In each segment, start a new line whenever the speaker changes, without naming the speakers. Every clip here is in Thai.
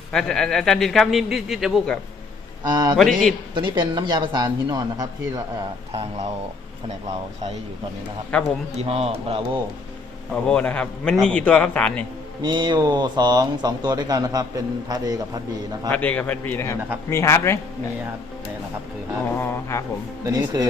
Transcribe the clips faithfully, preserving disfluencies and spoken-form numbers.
อาจารย์อาจารย์ดินครับนี่ดิดิดบุ๊กครับ
อ่า
วั
ตัวน
นี้
นี้
ดิด
ตัวนี้เป็นน้ำยาประสานหินอ่อนนะครับ ที่เราเอ่อทางเราแผนกเราใช้อยู่ตอนนี้นะครับ
ครับผม
ยี่ห้อบราโว
บาโบนะครับมันมีกี่ตัวครับสารนี่
มีอยู่สองสองตัวด้วยกันนะครับ เป็นพาร์ทเอกับพาร์ทบีนะครับ
พาร์ทเดกับพาร์ทบีนะครับ
นี่นะครับ
มีฮาร์ดไหม
มีครับนี่นะครับคือ
อ๋
ฮา
อ
ร์ด
ครับผม
ตัวนี้คือ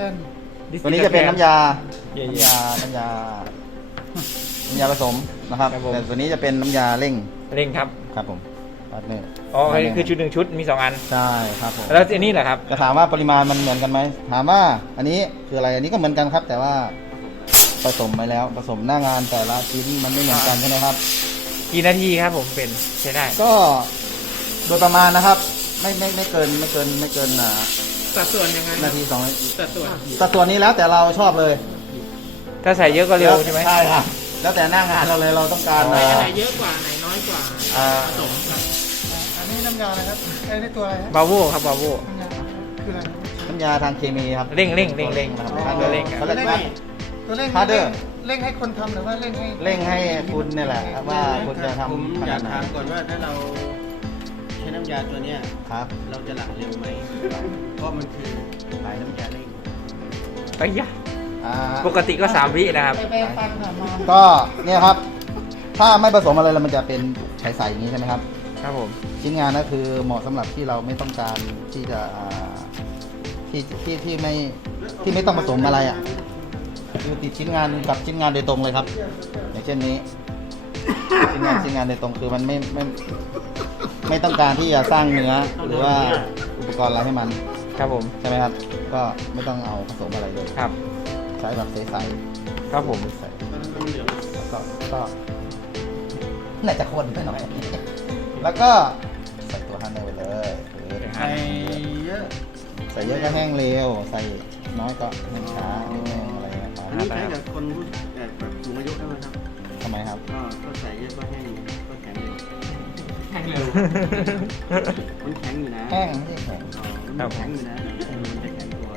This
ตัวนี้
is
จะเป็น
a
น้ำยา
เย่
น้ำยา น้ำยา น้ำยาผสมนะครับ
ครับผม
แต่ตัวนี้จะเป็นน้ำยาเร่ง
เร่งครับ
ครับผมพาร์ทเนอร์
อ๋อคือชุดหนึ่งชุดมีสองอัน
ใช่ครับผม
แล้วอันนี้แหละครับ
จะถามว่าปริมาณมันเหมือนกันไหม ถามว่าอันนี้คืออะไร อันนี้ก็เหมือนกันครับ แต่ว่าผสมไปแล้ว ผสมหน้างานแต่ละชิ้นมันไม่เหมือนกันใช่ไหมครับ
กี่นาทีครับผมเป็นใช้ได้
ก็โดยประมาณนะครับ ไม่ไม่ไม่เกินไม่เกินไม่เกินอ่า
สัดส่วนยังไง
นาทีสองนาที
สัดส่วน
สัดส่วนนี้แล้วแต่เราชอบเลย
ถ้าใส่เยอะก็เร็วใช่ไหม
ใช่ครับ แล้วแต่หน้างานเราเลยเราต้องการ
อ๋อ
อ่า
ไหนเยอะกว่าไหนน้อยกว่า
อ่า
ผสมครับ
อันนี้น้ำยาอะไรครับไอ้นี่ตัวอะไรฮะ
บาโวครับบาโว
น้ำยาคืออะไร
น้ำยาทางเคมีครับ
เร่งเร่งเร่งเร่ง
นะครับ
อ๋อเร่งครับ
เขาเรียกว่า
ตัวเร่ง
Harder
เร่งให้คนทำหรือว่าเร่งให้
เร่งให้คุณเนี่ยแหละว่าคุณจะ
ผม
ทำข
อ
นาด
ยาก
ไหน
ถามก่อนว่าถ้าเราใช้น้ำยาตัวเนี้ย
ครับ
เราจะหลั่งเร็วไหมเพราะมันคือสายน้ำยาเร่ง
ไอ้ยะ
อ่า
ปกติก็สามวินะครับ
ไปไปฟังค่ะมา
ก็เนี่ยครับ ถ้าไม่ผสมอะไรแล้วมันจะเป็นใสๆอย่างนี้ใช่ไหมครับ
ครับผม
ชิ้นงานก็คือเหมาะสำหรับที่เราไม่ต้องการที่จะอ่าที่ที่ที่ไม่ที่ไม่ต้องผสมอะไรอ่ะคือติดชิ้นงานกับชิ้นงานโดยตรงเลยครับ อย่างเช่นนี้ชิ้นงานชิ้นงานโดยตรงคือมันไม่ไม่ไม่ต้องการที่จะสร้างเนื้อหรือว่าอุปกรณ์อะไรให้มัน
ครับผม
ใช่ไหมครับ ก็ไม่ต้องเอาผสมอะไรเลย
ครับ
ใช้แบบใส
ครับผม
ๆใสแล้วก็ก็น่าจะข้นไปหน่อย แล้วก็ใส่ตัวฮันเนอร์ไปเลยหรือ
ใส่เยอะ
ใส่เยอะก็แห้งเร็ว ใส่น้อยก็แห้งช้านิดนึงอะไรนะครับ
อันนี้ใช้กับคนรู้แบบสูงอายุได้ไหมครับ
ทำไมครับ
ก็ก็ใส่เยอะก็แห้งก็แข็งเร็วแข็งเร็วมันแข็งอยู่นะ
แห้งไม่ใช่แข็ง
อ๋อมันแข็งอยู่นะมันจะแข็งตัว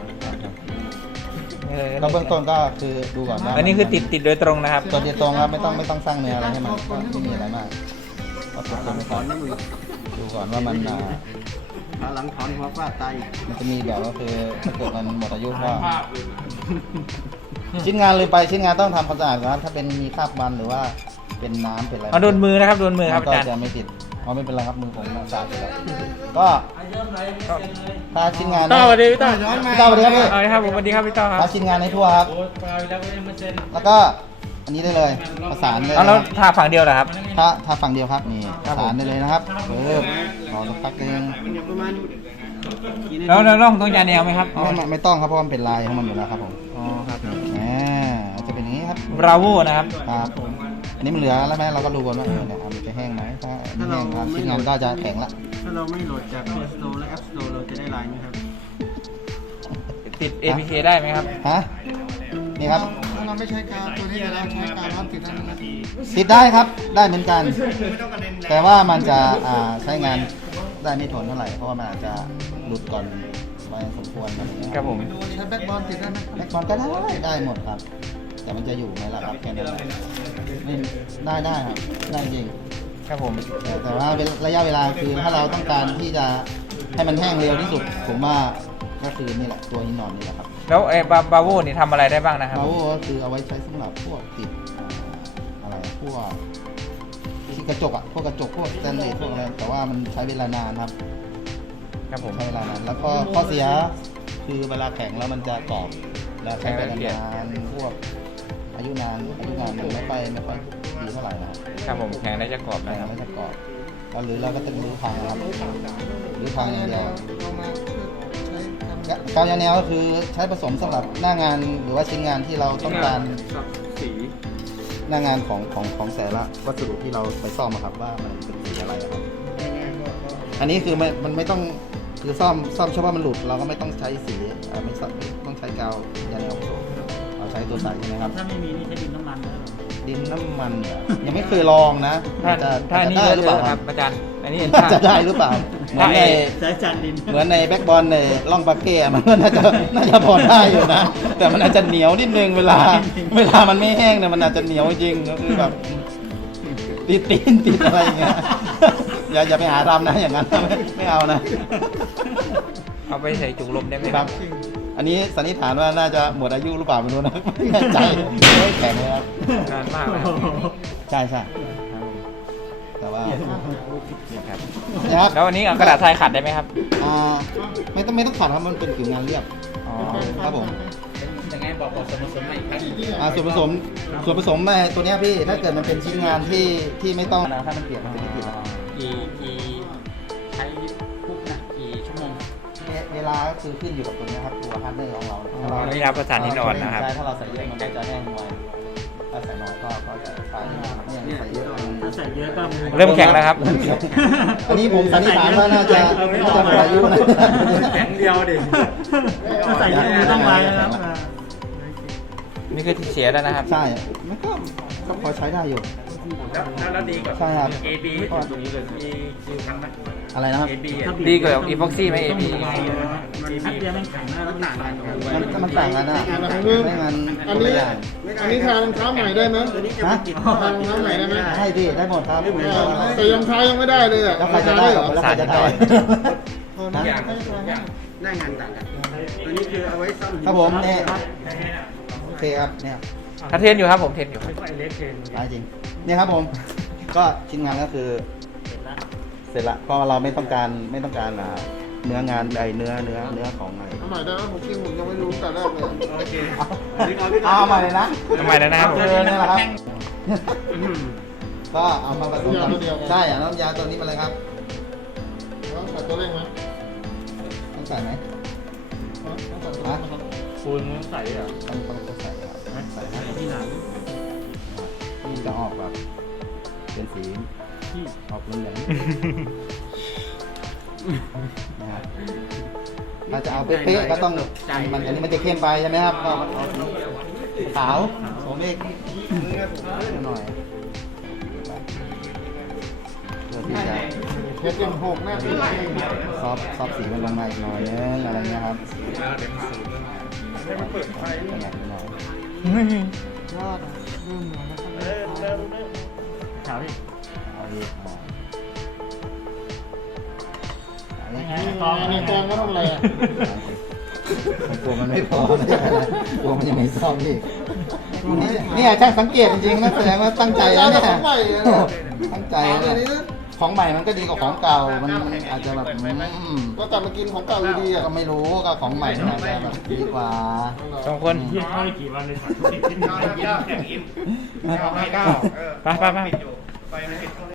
ก็เบื้องต้นก็คือดูก่อนว่า
อันนี้คือติดติดโดยตรงนะครับ
ตัวตรงครับไม่ต้องไม่ต้องสร้างเนื้ออะไรให้มันก็ไม่มีอะไรมากก็ตัวตรงไป
ถ
ก่
อ
อน น
นะมือ
ดูก่อนว่ามันอ่า
ขาหลังถอนหัวฟาดไต
มันจะมีแบบก็คือถ้าเกิดมันหมดอายุก็ชิ้นงานเลยไปชิ้นงานต้องทำความสะอาดก่อนครับถ้าเป็นมีคราบมันหรือว่าเป็นน้ำเป็นอะไร
เอาโดนมือนะครับโดนมือครับ
มัน
อา
ก็
จารย์
จะไม่ติดอ๋อไม่เป็นไรครับมือผมสะอาดอยู่แล้วก็ถ้าชิ้นงาน
ต้อสวัสดีพี่ต้อ
ย้อนมา
พี่ต้อสวัสดีครับพี่
เอาเลยครับผมสวัสดีครับพี่ต้อค
ถ้า
รับ
ชิ้นงานให้ทั่วครับ แล้วก็อันนี้ได้เลยประสานได้
เอา
เล
แล้ว
ย
ทาฝั่งเดียวเหรอครับ
ถ้าถ้าฝั่งเดียวครับนี่
ครั
ป
บ
ระ
ผม
สานได้เลยนะครับเออรอสักพักนึง
มันอยู่ประมาณกี่นาที
แล้วแล้วต้องต้องยาแนวไหมครับอ๋อ
ไม่ไม่ไม่ต้องครับเพราะมันเป็นลายของมันอยู่แล้วครับผม
อ๋อครับ
อ่าจะเป็นอย่างนี้ครับ
บราโวนะครับ
ครับอันนี้มันเหลือแล้วไหมเราก็ดูก่อนว่าเออเนี่ยอ่ะมันจะแห้งไหมถ้าไม่แห้งครับชิ้นงานก็จะแข็งละ
ถ้าเราไม่โหลดจาก Play Store และ App Store เราจะได้ไลน์ไหมครับ
ติด เอ พี เค ได้ไหมครับ
ฮะนี่ครับ
ถ้าเราไม่ใช้กาวตัวนี้เราใช้กาวร้อนติดได้ไหม
ติดได้ครับได้เหมือนกัน แต่ว่ามันจะอ่าใช้งานได้ไม่ทนเท่าไหร่เพราะว่ามันอาจจะหลุดก่อนไปสมควรอะไรอย่างเงี้ย
ครับผม
ใช้แบ็คบอลติดได้ไหม
แม็กบอลก็ได้ได้หมดครับ แต่มันจะอยู่ไหมล่ะครับแค่นั้นแหละไม่ได้ได้ครับได้จริง
ครับผม
แต่แต่ว่าระยะเวลาคือถ้าเราต้องการที่จะให้มันแห้งเร็วที่สุดผมว่าก็คือนี่แหละตัวหินนอนนี่แหละครับ
แล้วไอ้บาบาโวนี่ทำอะไรได้บ้างนะครับ
บาโวก็คือเอาไว้ใช้สำหรับพวกติดอ่าอะไรพวกที่กระจกอะพวกกระจกพวกสแตนเลสพวกอะไรแต่ว่ามันใช้เวลานานครับ
ครับผม
ใช้เวลานานแล้วก็ข้อเสียคือเวลาแข็งแล้วมันจะกรอบแล้วใช้เวลานานพวกอายุนานอายุงานมันไม่ค่อยไม่ค่อยดีเท่าไหร่นะครับ
ครับผมแข็งได้จะกรอบ
แข็
นะ
ง
ครับ
ไม่จะกรอบแล้วหรือเราก็ต้องรื้อพังนะครับรื้อพังอย่างเดียว
เอามาเพื่อใช้ทำ
กาวยาแนวก็คือใช้ผสมสำหรับหน้างานหรือว่าชิ้นงานที่เราต้องการ
สับสี
หน้างานของของของแต่ละวัสดุที่เราไปซ่อมอะครับว่ามันเป็นสีอะไรอะครับ อันนี้คือมันมันไม่ต้องคือซ่อมซ่อมเฉพาะมันหลุดเราก็ไม่ต้องใช้สีอ่าไม่ซ่อมไม่ต้องใช้กาวยาแนวผสมเราใช้ตัวใสใช่ไหมครับ
ถ้าไม่มีนี่ใช้ดินน้ำมันได้หรอ
ดินน้ำมันเหรอยังไม่เคยลองนะ
ถ้า
จะ
ถ้าอัน
จะ
นี้
ได้
เย
หรือเปล่า
อะๆ
ค
ค
รั
รั
บบ
อาจารย์อันนี้
น่าจะได้หรือเปล่าเหมือนใน
ใช้จานดิน
เหมือนในแบ็กบอลในล่องบาเก้มันก็น่าจะน่าจะพอได้อยู่นะ แต่มันอาจจะเหนียวนิดนึงเวลา เวลามันไม่แห้งเนี่ยมันอาจจะเหนียวจริงก็คือแบบติดตีนติดอะไรอย่างเงี้ยอย่าอย่าไปหาทำนะอย่างนั้นไม่ไม่เอานะ
เอาไปใส่จุกลมได้ไหม
ค
ค
รั
รั
บบ อันนี้สันนิษฐานว่าน่าจะหมดอายุหรือเปล่าไม่รู้นะไม่แน่ใจไม่แข็งเลยครับ
นานมากเลยครับ
ใช่ใช่แต่ว่า
ครับ
นะครับ
แล้ววันนี้เอากระดาษทรายขัดได้ไหมครับ
อ่าไม่ต้องไม่ต้องขัดครับมันเป็นผิวงานเรียบ
อ๋อ
ครับผม
ยังไงบอกบอกส่วนผสมมาอีกครั้ง
อ่าส่วนผสมส่วนผสมแม่ตัวเนี้ยพี่ถ้าเกิดมันเป็นชิ้นงานที่ที่ไม่ต้องนะถ้ามันเปียกมันจะไม่ติดอะ
กี่กี่ใช้คุกนะกี่ชั่วโมง
เวเวลาก็คือขึ้นอยู่กับตัวเนี้ยครับตัวฮาร์ดเนอร์ของเราถ้าเรา
นี่รับประสานนิดอ่อนนะครับ
ใช่ถ้าเราใส่เยอะมันก็จะแห้งไวถ้าใส่น้อยก็ก็จะใส่ไม่อย่างใส่เยอะมัน
ถ้าใส่เยอะก็
เริ่มแข็งแล้วครับ
อันนี้ผมสันนิษฐานว่าน่าจะน่าจะหมดอายุนะ
แข็งเดียวดิถ้าใส่เยอะไม่ต้องไว้นะครับ
นี่คือเสียแล้วนะครับ
ใช่มันก็ก็พอใช้ได้อยู่
แล้วแล้วดีกว่า
ใช่ครับ
A B ตรงนี้เลยมีคิวทำไหม
อะไรนะครับ
A B
ดีกว่าอีพ็อกซี่ไหมเอพี
มันแป๊บเดียวมันแข็งแล้วมันต่างกัน
มันมันต่างกันนะไม่งั้น
อันนี้
ไม่ได้
อันนี้ทารองเท้าใหม่ได้ไหม
ฮะ
ทารองเท้าใหม่ได้ไหม
ให้ดิได้หมดครับ
แต่รองเท้ายังไม่ได้เลยอ่ะ
แล้วใครจะได้เหรอแล้วใครจะได้
ทุกอย่างทุกอย่างหน้างานต่างกันตัวนี้คือเอาไว้ซ่อม
ครับผมเนี่ยโอเคครับเนี่ย
ถ้าเทรนอยู่ครับผมเทรนอยู่
ไม่ค่อยเล็กเกิน
ได้จริงเนี่ยครับผม ก็ชิ้นงานก็คือ เสร็จละเพราะเราไม่ต้องการไม่ต้องการอ่าเนื้องานไอเนื้อเนื้อเนื้อของอะไร
เอาใหม่ได้ไหมผมจริงผมยังไม่รู้แต่แรกเลย
โอเค
เอาใหม่เลยนะ
ทำไมแล้วนะครับผม
เออเนี่ยแหละครับ ก็เอามาผสมกับใช่อ่ะน้ำยาตัวนี้มาเลยครับ
ต้องใส่ตัวเร่งไหม
ต้องใส่ไหม
ต้องใส่ตัวเร่งไหมครับ
ฟูนใส่เหรอ
ต้องต้องต้องใส่ครับใส่ให้
ที่ไหน
ที่จะออกแบบเป็นสี
ที่
ออกเหลืองๆนะครับถ้าจะเอาเป๊ะๆก็ต้องมันอันนี้มันจะเข้มไปใช่ไหมครับก็เอาสีขาวโสมอีกหน่อยเพื่อที่จะ
เพชรยังหกแน่เลย
ซอฟซอฟสีมันลงมาอีกหน่อยนึงอะไรเงี้ยครับขยับหน่อย
ยอดอ่ะเริ่มเหนื่อยแล้วครับ
ขาวดิ
เอาอีกอ่าอันนี้
อันนี้กองก็ทำอะไรอ่ะ
กลัวมันไม่พอนะกลัวมันยังไม่ซ่อมอีกเนี่ยช่างสังเกตจริงๆนะแสดงว่าตั้งใจแล้วเนี่ยตั้งใจเลยของใหม่มันก็ดีกว่าของเก่ามันอาจจะแบบอืม
ก็กลับมากินของเก่าอยู่ดีอ่ะ
ก็ไม่รู้ก็ของใหม่มันอาจจะแบบดีกว่า
สองคน
ยี่ห้อกี่วันเลยสัตว์ทุกที
ไปไปไป